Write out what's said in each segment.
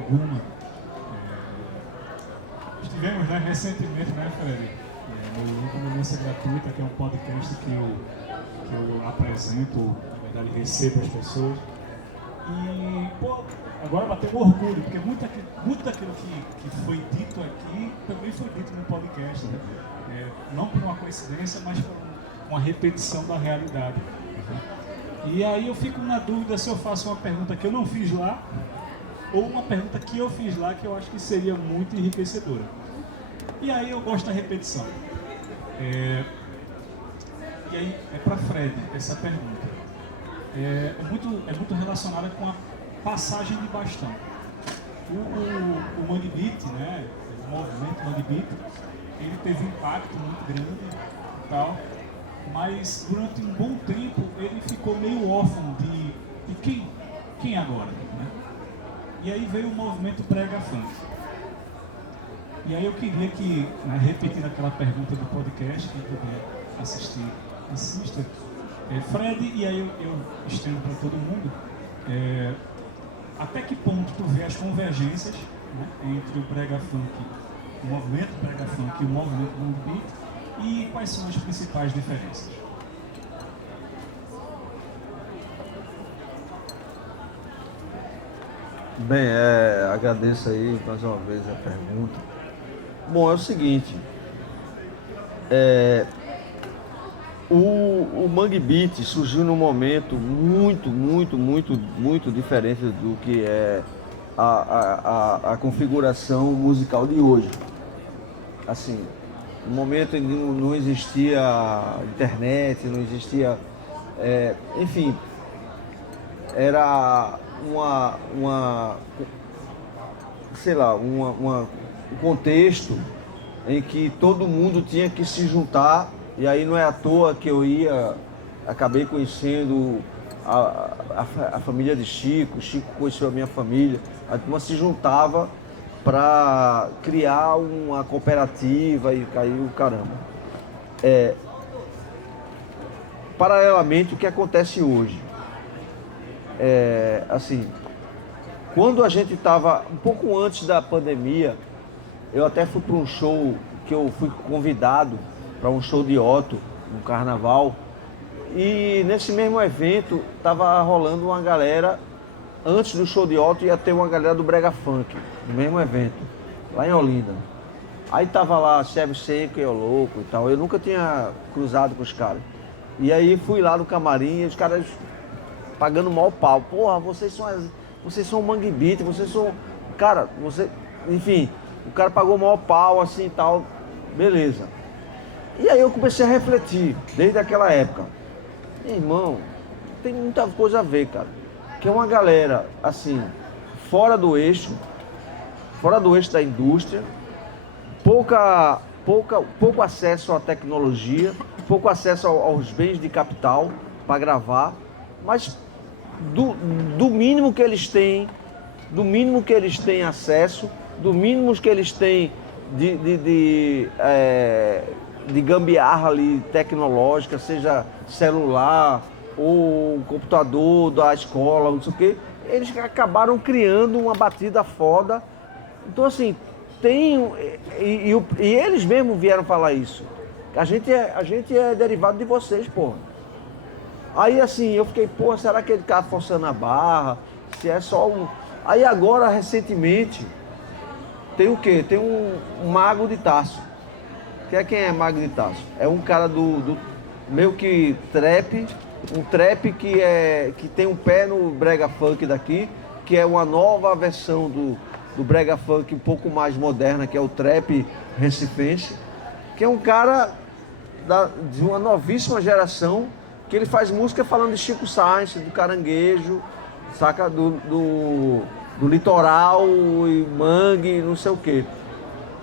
alguma. Estivemos, né, recentemente, né, Fred, no Milícia Gratuita, que é um podcast que eu apresento, na verdade recebo as pessoas. E, pô, agora bateu um orgulho, porque muito daquilo que foi dito aqui também foi dito no podcast, né? Não por uma coincidência, mas por uma repetição da realidade. E aí eu fico na dúvida se eu faço uma pergunta que eu não fiz lá, ou uma pergunta que eu fiz lá que eu acho que seria muito enriquecedora. E aí eu gosto da repetição. E aí é para Fred essa pergunta. É muito relacionada com a passagem de bastão. O Mangue Beat, né, o movimento Mangue Beat, ele teve um impacto muito grande e tal, mas durante um bom tempo ele ficou meio órfão de quem agora, né? E aí veio o movimento Brega Funk. E aí eu queria que, né, repetindo aquela pergunta do podcast, quem puder assistir, assista. Fred, e aí eu estendo para todo mundo, até que ponto tu vê as convergências, né, entre o Brega Funk, o movimento Brega Funk e o movimento Mangue Beat, e quais são as principais diferenças? Bem, agradeço aí mais uma vez a pergunta. Bom, é o seguinte, o Mangue Beat surgiu num momento muito diferente do que é a configuração musical de hoje. Assim, no momento em que não existia internet, não existia, enfim, era sei lá, um contexto em que todo mundo tinha que se juntar, e aí não é à toa que acabei conhecendo a família de Chico conheceu a minha família, a turma se juntava para criar uma cooperativa e caiu o caramba. Paralelamente, o que acontece hoje? Assim, quando a gente estava um pouco antes da pandemia, eu até fui para um show que eu fui convidado para um show de Otto no carnaval, e nesse mesmo evento estava rolando uma galera. Antes do show de Otto ia ter uma galera do Brega Funk no mesmo evento lá em Olinda. Aí tava lá Chevy Seco e o Louco e tal. Eu nunca tinha cruzado com os caras. E aí fui lá no camarim e os caras pagando mal pau. Porra, vocês são Mangue Beat, vocês são... Cara, enfim, o cara pagou mal pau assim e tal. Beleza. E aí eu comecei a refletir, desde aquela época. Irmão, tem muita coisa a ver, cara. Que é uma galera, assim, fora do eixo da indústria, pouco acesso à tecnologia, pouco acesso aos bens de capital para gravar, mas do mínimo que eles têm, acesso, do mínimo que eles têm de gambiarra ali tecnológica, seja celular ou computador da escola, não sei o quê, eles acabaram criando uma batida foda. Então assim, e eles mesmos vieram falar isso. A gente é derivado de vocês, porra. Aí assim, eu fiquei, porra, será que ele tá forçando a barra? Se é só um... Aí agora, recentemente, tem o quê? Tem um Mago de Tarso. Quem é Mago de Tarso? É um cara do meio que trap, um trap que tem um pé no brega funk daqui, que é uma nova versão do brega funk um pouco mais moderna, que é o trap recifense, que é um cara de uma novíssima geração, que ele faz música falando de Chico Sainz, do Caranguejo, saca? Do litoral e mangue, não sei o quê,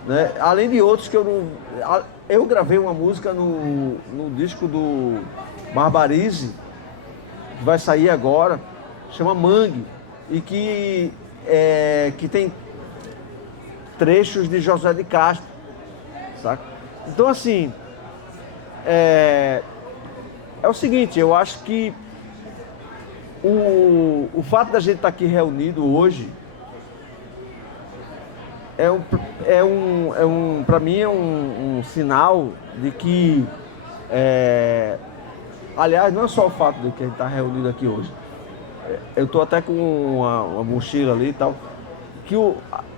né? Além de outros que eu gravei uma música no disco do Barbarize, que vai sair agora, chama Mangue, e que tem trechos de José de Castro, saca? Então assim, é o seguinte, eu acho que o fato da gente estar aqui reunido hoje para mim é um sinal de que, aliás, não é só o fato de que a gente está reunido aqui hoje. Eu estou até com uma mochila ali e tal, que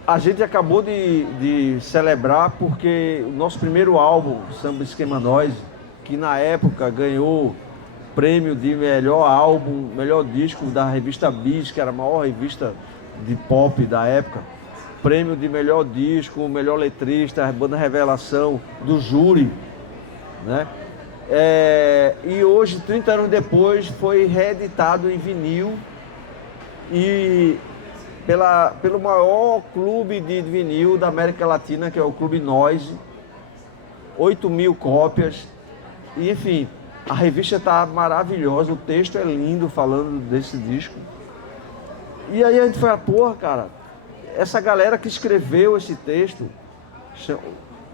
a gente acabou de celebrar porque o nosso primeiro álbum, Samba Esquema Noise, que na época ganhou prêmio de melhor álbum, melhor disco da revista Bis, que era a maior revista de pop da época, prêmio de melhor disco, melhor letrista, a banda Revelação do júri, né? E hoje, 30 anos depois, foi reeditado em vinil e pelo maior clube de vinil da América Latina, que é o Clube Noise, 8.000 cópias, e enfim, a revista está maravilhosa, o texto é lindo falando desse disco. E aí a gente fala, porra, cara, essa galera que escreveu esse texto,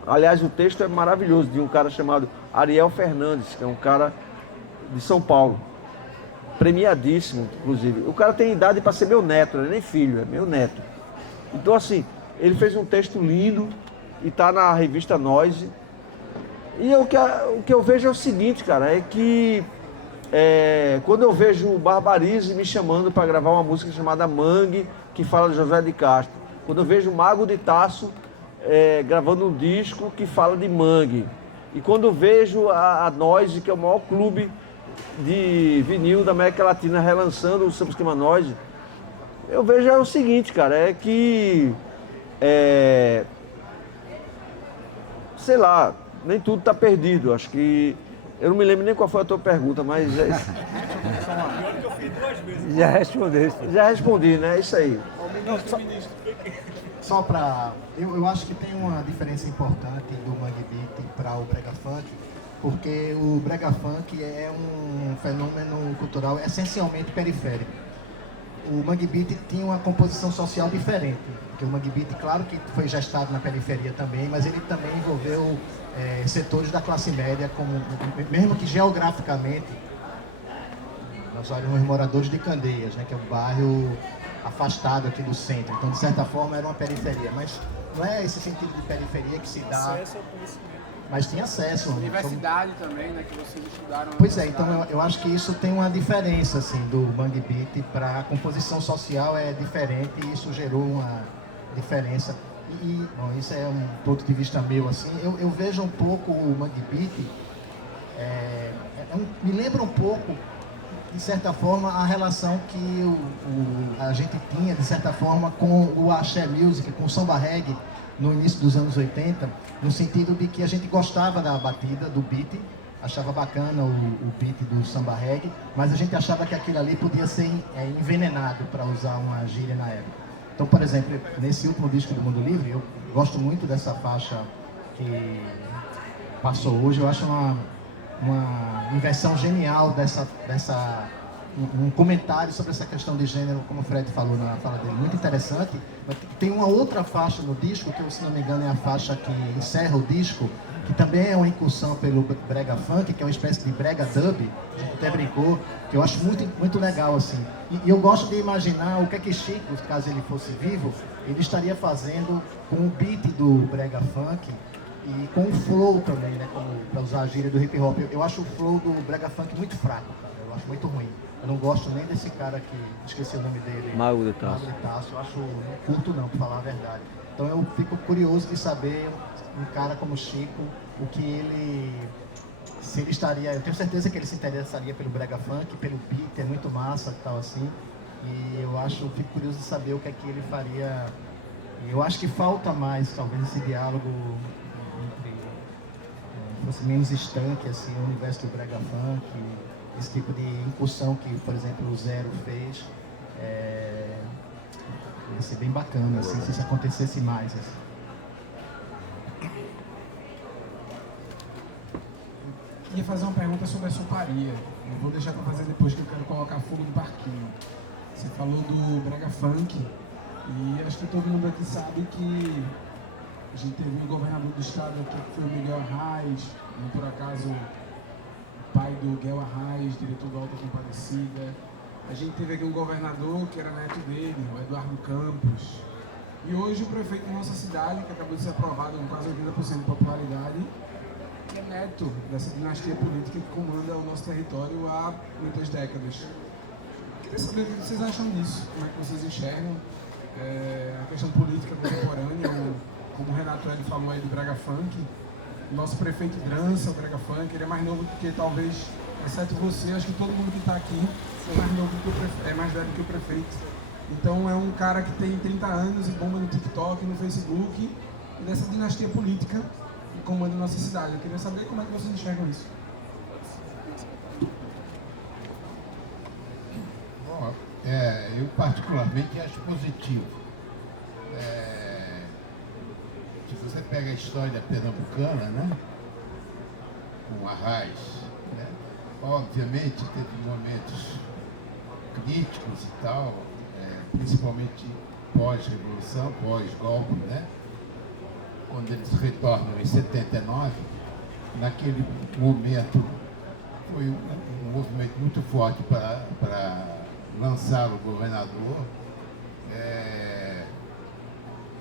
aliás, o texto é maravilhoso, de um cara chamado Ariel Fernandes, que é um cara de São Paulo, premiadíssimo, inclusive. O cara tem idade para ser meu neto, não é nem filho, é meu neto. Então, assim, ele fez um texto lindo e está na revista Noise. E o que eu vejo é o seguinte, cara, é que quando eu vejo o Barbarize me chamando para gravar uma música chamada Mangue, que fala de José de Castro, quando eu vejo o Mago de Tasso gravando um disco que fala de Mangue, e quando eu vejo a Noise, que é o maior clube de vinil da América Latina, relançando o Samba Esquema Noise, eu vejo o seguinte, cara, é que sei lá, nem tudo está perdido. Acho que eu não me lembro nem qual foi a tua pergunta, mas Já respondeste. já respondi, né? É isso aí. Só para... Eu acho que tem uma diferença importante do Mangue Beat para o Brega Funk, porque o Brega Funk é um fenômeno cultural essencialmente periférico. O Mangue Beat tinha uma composição social diferente, porque o Mangue Beat, claro que foi gestado na periferia também, mas ele também envolveu setores da classe média, mesmo que geograficamente, nós olhamos os moradores de Candeias, né, que é um bairro afastado aqui do centro, então de certa forma era uma periferia, mas não é esse sentido de periferia que se dá... Acesso ao conhecimento. Mas tinha acesso. Universidade também, né, que vocês estudaram. Pois é, então eu acho que isso tem uma diferença, assim, do Mangue Beat para a composição social é diferente e isso gerou uma diferença. Bom, isso é um ponto de vista meu, assim, eu vejo um pouco o Mangue Beat, me lembra um pouco, de certa forma, a relação que a gente tinha, de certa forma, com o Axé Music, com o samba reggae, no início dos anos 80, no sentido de que a gente gostava da batida, do beat, achava bacana o beat do samba reggae, mas a gente achava que aquilo ali podia ser envenenado, para usar uma gíria na época. Então, por exemplo, nesse último disco do Mundo Livre, eu gosto muito dessa faixa que passou hoje, eu acho uma inversão genial um comentário sobre essa questão de gênero, como o Fred falou na fala dele, muito interessante. Mas tem uma outra faixa no disco, que se não me engano é a faixa que encerra o disco, que também é uma incursão pelo brega funk, que é uma espécie de brega dub, a gente até brincou, que eu acho muito, muito legal, assim. E eu gosto de imaginar o que é que Chico, caso ele fosse vivo, ele estaria fazendo com o beat do brega funk e com o flow também, né, para usar a gíria do hip hop. Eu acho o flow do brega funk muito fraco, cara. Eu acho muito ruim. Eu não gosto nem desse cara que, esqueci o nome dele. Mago de Tasso. Mago de Tasso. Eu acho, não curto não, pra falar a verdade. Então eu fico curioso de saber, um cara como Chico, o que ele... Se ele estaria... Eu tenho certeza que ele se interessaria pelo brega funk, pelo beat, é muito massa e tal assim. E eu fico curioso de saber o que é que ele faria. Eu acho que falta mais, talvez, esse diálogo entre... fosse menos estanque, assim, o universo do brega funk, esse tipo de incursão que, por exemplo, o Zero fez, ia ser bem bacana, assim, se isso acontecesse mais. Assim. Ia fazer uma pergunta sobre a soparia. Eu vou deixar para fazer depois, que eu quero colocar fogo no parquinho. Você falou do brega funk, e acho que todo mundo aqui sabe que a gente teve um governador do estado aqui, que foi o Miguel Arraes, não por acaso pai do Guel Arraes, diretor do Alta Compadecida. A gente teve aqui um governador que era neto dele, o Eduardo Campos. E hoje o prefeito da nossa cidade, que acabou de ser aprovado com quase 80% de popularidade, é neto dessa dinastia política que comanda o nosso território há muitas décadas. Queria saber o que vocês acham disso, como é que vocês enxergam a questão política contemporânea, como o Renato Hélio falou aí do Brega Funk. O nosso prefeito dança o Brega Funk, ele é mais novo do que talvez, exceto você, acho que todo mundo que está aqui é mais novo que o prefeito, é mais velho que o prefeito. Então é um cara que tem 30 anos e bomba no TikTok, no Facebook, e dessa dinastia política que comanda a nossa cidade. Eu queria saber como é que vocês enxergam isso. Bom, eu particularmente acho positivo. Se você pega a história pernambucana, né, com Arraiz, né, obviamente teve momentos críticos e tal, principalmente pós-revolução, pós-golpe, né, quando eles retornam em 79, naquele momento foi um movimento muito forte para lançar o governador.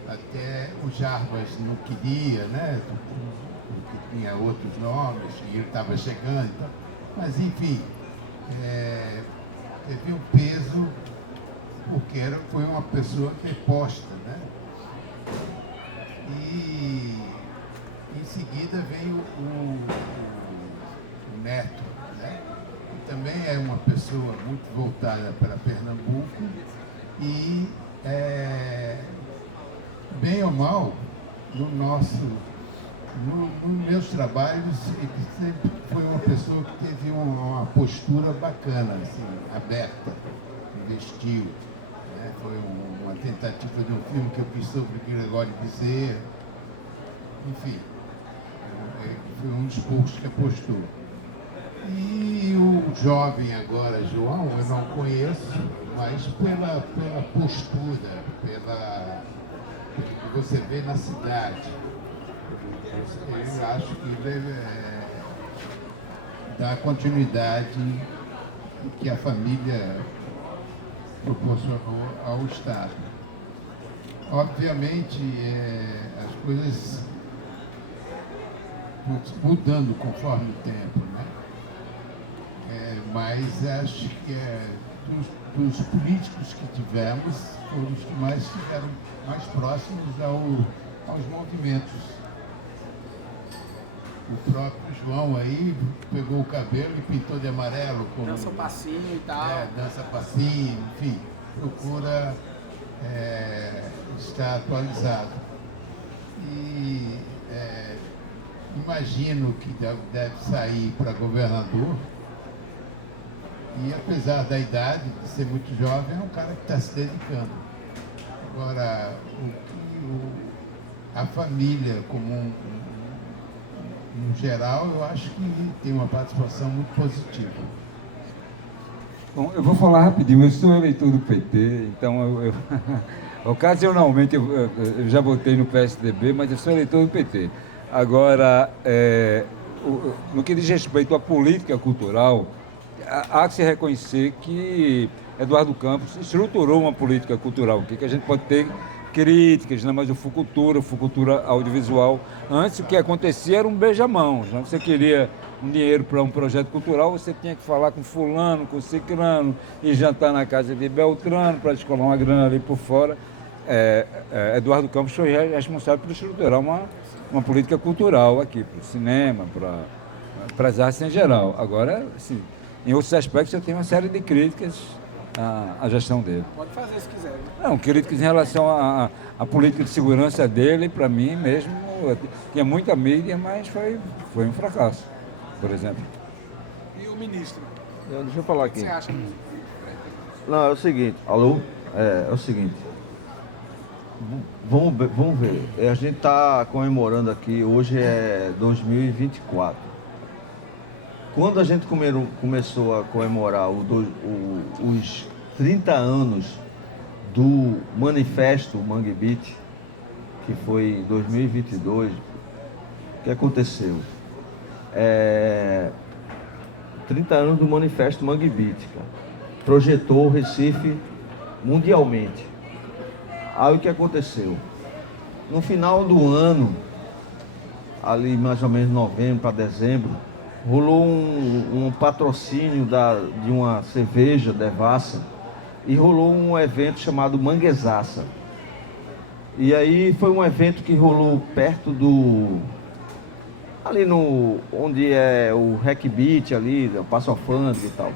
Até o Jarbas não queria, né? Porque tinha outros nomes, e ele estava chegando. Então, mas, enfim, teve um peso, porque foi uma pessoa reposta, né? E em seguida veio o Neto, né? Que também é uma pessoa muito voltada para Pernambuco e bem ou mal, nos meus trabalhos, ele sempre foi uma pessoa que teve uma postura bacana, assim, aberta, investiu. Né? Foi uma tentativa de um filme que eu fiz sobre Gregório Bezerra. Enfim, foi um dos poucos que apostou. E o jovem agora, João, eu não conheço, mas pela postura, pelo que você vê na cidade, eu acho que deve dar continuidade que a família proporcionou ao Estado. Obviamente, as coisas mudando conforme o tempo, né? Mas acho que dos políticos que tivemos, foram os que mais estiveram mais próximos aos movimentos. O próprio João aí pegou o cabelo e pintou de amarelo. Dança passinho e tal. Dança passinho, enfim, procura estar atualizado. E imagino que deve sair para governador. E apesar da idade, de ser muito jovem, é um cara que está se dedicando. Agora, a família como no geral, eu acho que tem uma participação muito positiva. Bom, eu vou falar rapidinho. Eu sou eleitor do PT, então ocasionalmente eu já votei no PSDB, mas eu sou eleitor do PT. Agora, no que diz respeito à política cultural, há que se reconhecer que Eduardo Campos estruturou uma política cultural, que a gente pode ter críticas, né? Mas o Fucultura audiovisual, antes o que acontecia era um beijamão. Né? Você queria um dinheiro para um projeto cultural, você tinha que falar com fulano, com ciclano, e jantar na casa de Beltrano para descolar uma grana ali por fora. Eduardo Campos foi responsável por estruturar uma política cultural aqui, para o cinema, para as artes em geral. Agora, assim, em outros aspectos, eu tenho uma série de críticas à gestão dele. Pode fazer se quiser. Não, críticas em relação à política de segurança dele, para mim mesmo, tinha muita mídia, mas foi um fracasso, por exemplo. E o ministro? Deixa eu falar O que aqui. você acha? Não, é o seguinte, alô? É o seguinte. Vamos ver. A gente está comemorando aqui, hoje é 2024. Quando a gente começou a comemorar os 30 anos do Manifesto Mangue Beat, que foi em 2022, o que aconteceu? 30 anos do Manifesto Mangue Beat, cara. Projetou o Recife mundialmente. Aí o que aconteceu? No final do ano, ali mais ou menos novembro para dezembro, rolou um patrocínio de uma cerveja Devassa e rolou um evento chamado Manguezaça. E aí foi um evento que rolou perto ali onde é o Hack Beat ali, o Passo Alfândega e tal.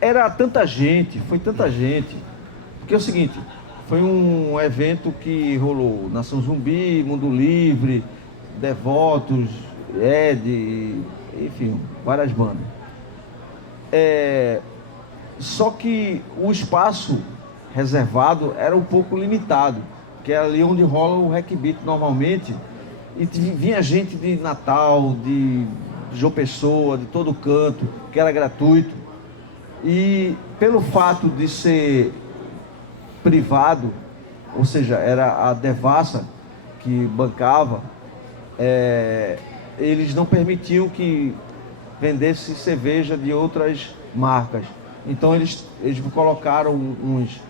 Era tanta gente, foi tanta gente, porque é o seguinte, foi um evento que rolou Nação Zumbi, Mundo Livre, Devotos, Ed, enfim, várias bandas. Só que o espaço reservado era um pouco limitado, que é ali onde rola o Hack Beat normalmente, e vinha gente de Natal, de João Pessoa, de todo canto, que era gratuito. E pelo fato de ser privado, ou seja, era a Devassa que bancava, eles não permitiam que vendesse cerveja de outras marcas. Então eles colocaram uns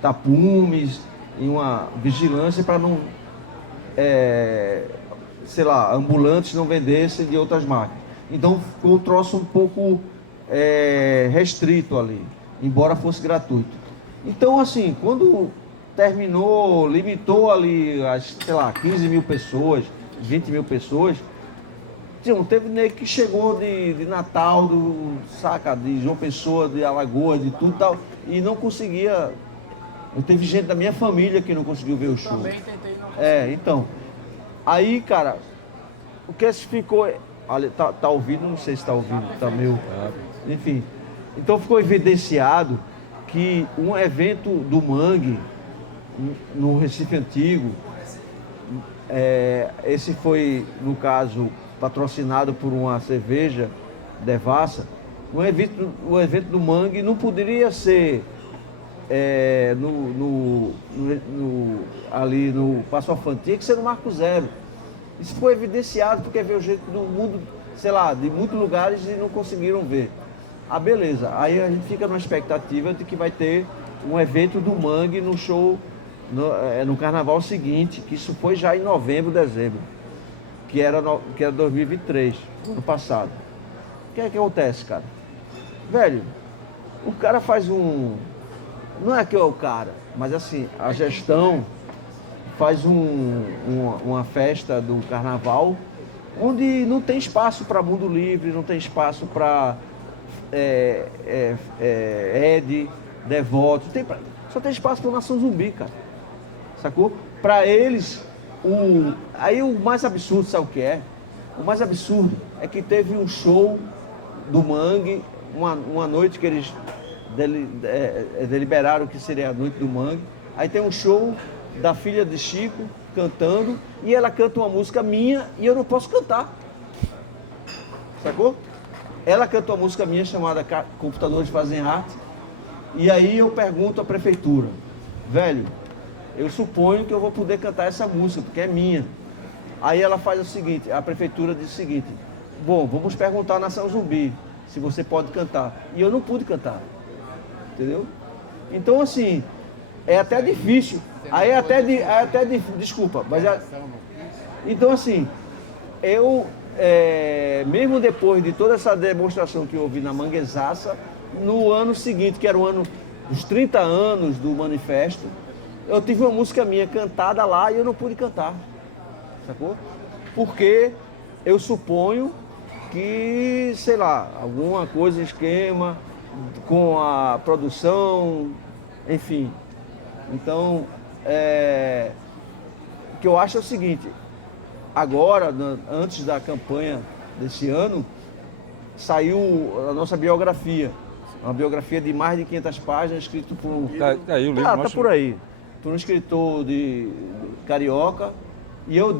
tapumes e uma vigilância para não, ambulantes não vendessem de outras marcas. Então ficou um troço um pouco restrito ali, embora fosse gratuito. Então assim, quando terminou, limitou ali as, 15 mil pessoas, 20 mil pessoas, teve nego que chegou de Natal, de João Pessoa, de Alagoas, de tudo tal, e não conseguia. Teve gente da minha família que não conseguiu ver o show. Também tentei não. Então. Aí, cara, o que ficou. Olha, tá ouvindo? Não sei se tá ouvindo, tá meio. Enfim. Então ficou evidenciado que um evento do Mangue, no Recife Antigo, esse foi, no caso, patrocinado por uma cerveja Devassa. O evento do Mangue não poderia ser ali no Passo Alfândega, tinha que ser no Marco Zero. Isso foi evidenciado porque veio gente do mundo, de muitos lugares e não conseguiram ver. Beleza. Aí a gente fica numa expectativa de que vai ter um evento do Mangue no show, no carnaval seguinte, que isso foi já em novembro, dezembro, que era 2023, ano passado. O que é que acontece, cara? Velho, o cara faz não é que é o cara, mas assim, a gestão faz uma festa do carnaval onde não tem espaço para Mundo Livre, não tem espaço para Ed, Devoto, só tem espaço para Nação Zumbi, cara. Sacou? Para eles, aí o mais absurdo, sabe o que é? O mais absurdo é que teve um show do Mangue, uma noite que eles deliberaram que seria a noite do Mangue. Aí tem um show da filha de Chico cantando, e ela canta uma música minha e eu não posso cantar. Sacou? Ela cantou uma música minha chamada Computadores Fazem Arte, e aí eu pergunto à prefeitura, velho, eu suponho que eu vou poder cantar essa música, porque é minha. Aí ela faz o seguinte, a prefeitura diz o seguinte, bom, vamos perguntar à Nação Zumbi se você pode cantar. E eu não pude cantar, entendeu? Então assim, é até difícil. Desculpa, mas então assim, eu mesmo depois de toda essa demonstração que eu ouvi na Manguezaça, no ano seguinte, que era o ano dos 30 anos do manifesto, eu tive uma música minha cantada lá e eu não pude cantar, sacou? Porque eu suponho que, alguma coisa, esquema com a produção, enfim. Então, o que eu acho é o seguinte, agora, antes da campanha desse ano, saiu a nossa biografia, uma biografia de mais de 500 páginas, escrito por um... Tá aí o livro, tá por aí, por um escritor de carioca, e eu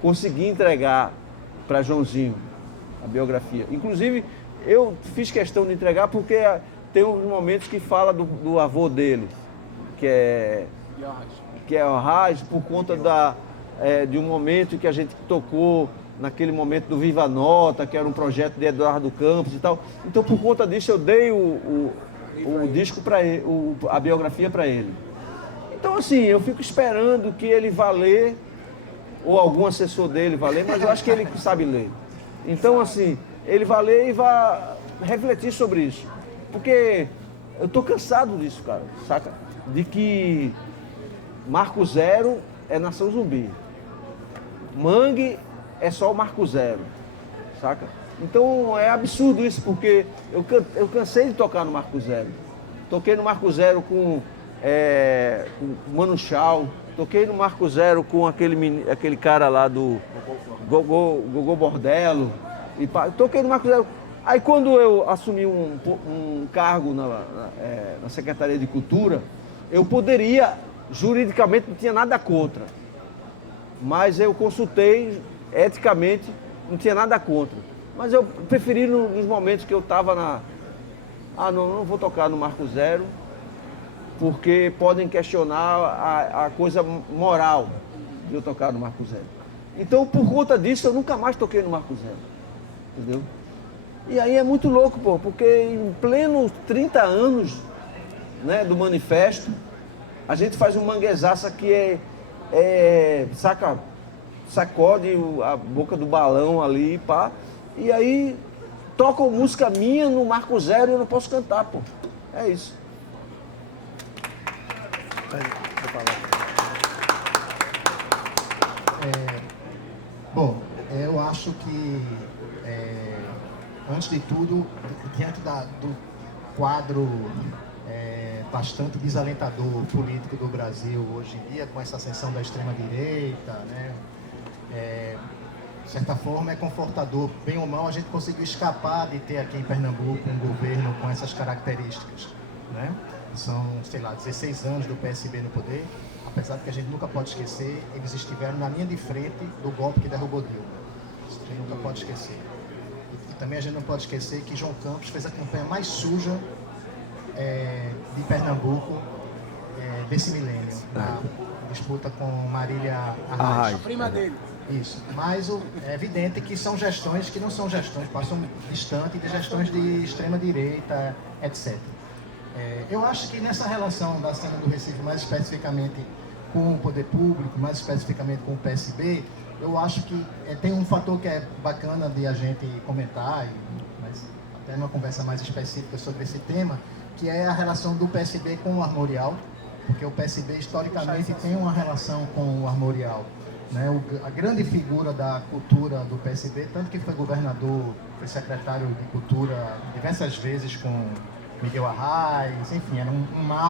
consegui entregar para Joãozinho a biografia. Inclusive, eu fiz questão de entregar porque tem uns momentos que fala do avô dele, que é o Raj, por conta de um momento que a gente tocou naquele momento do Viva Nota, que era um projeto de Eduardo Campos e tal. Então, por conta disso, eu dei o disco para ele, a biografia para ele. Então, assim, eu fico esperando que ele vá ler, ou algum assessor dele vá ler, mas eu acho que ele sabe ler. Então, assim, ele vai ler e vai refletir sobre isso. Porque eu tô cansado disso, cara, saca? De que Marco Zero é Nação Zumbi. Mangue é só o Marco Zero, saca? Então é absurdo isso, porque eu cansei de tocar no Marco Zero. Toquei no Marco Zero com Mano Chao, toquei no Marco Zero com aquele cara lá do Gogô Bordello. Toquei no Marco Zero. Aí quando eu assumi um cargo na Secretaria de Cultura, eu poderia, juridicamente não tinha nada contra, mas eu consultei eticamente, não tinha nada contra. Mas eu preferi nos momentos que eu estava não vou tocar no Marco Zero, porque podem questionar a coisa moral de eu tocar no Marco Zero. Então, por conta disso, eu nunca mais toquei no Marco Zero, entendeu? E aí é muito louco, pô, porque em pleno 30 anos, né, do manifesto, a gente faz um manguezaça que sacode a boca do balão ali, pá, e aí tocam música minha no Marco Zero e eu não posso cantar, pô. É isso. Bom, eu acho que, antes de tudo, diante do quadro bastante desalentador político do Brasil hoje em dia, com essa ascensão da extrema-direita, né? De certa forma é confortador, bem ou mal, a gente conseguiu escapar de ter aqui em Pernambuco um governo com essas características, né? São, sei lá, 16 anos do PSB no poder, apesar de que a gente nunca pode esquecer, eles estiveram na linha de frente do golpe que derrubou Dilma. Isso a gente nunca pode esquecer. E também a gente não pode esquecer que João Campos fez a campanha mais suja de Pernambuco desse milênio, na disputa com Marília Arraes. A prima dele. Isso, mas é evidente que são gestões que não são gestões, passam distante de gestões de extrema-direita, etc. Eu acho que nessa relação da cena do Recife, mais especificamente com o poder público, mais especificamente com o PSB, eu acho que tem um fator que é bacana de a gente comentar, mas até numa conversa mais específica sobre esse tema, que é a relação do PSB com o Armorial, porque o PSB historicamente tem uma relação com o Armorial. Né, a grande figura da cultura do PSB, tanto que foi governador, foi secretário de cultura diversas vezes com Miguel Arraes, enfim, era um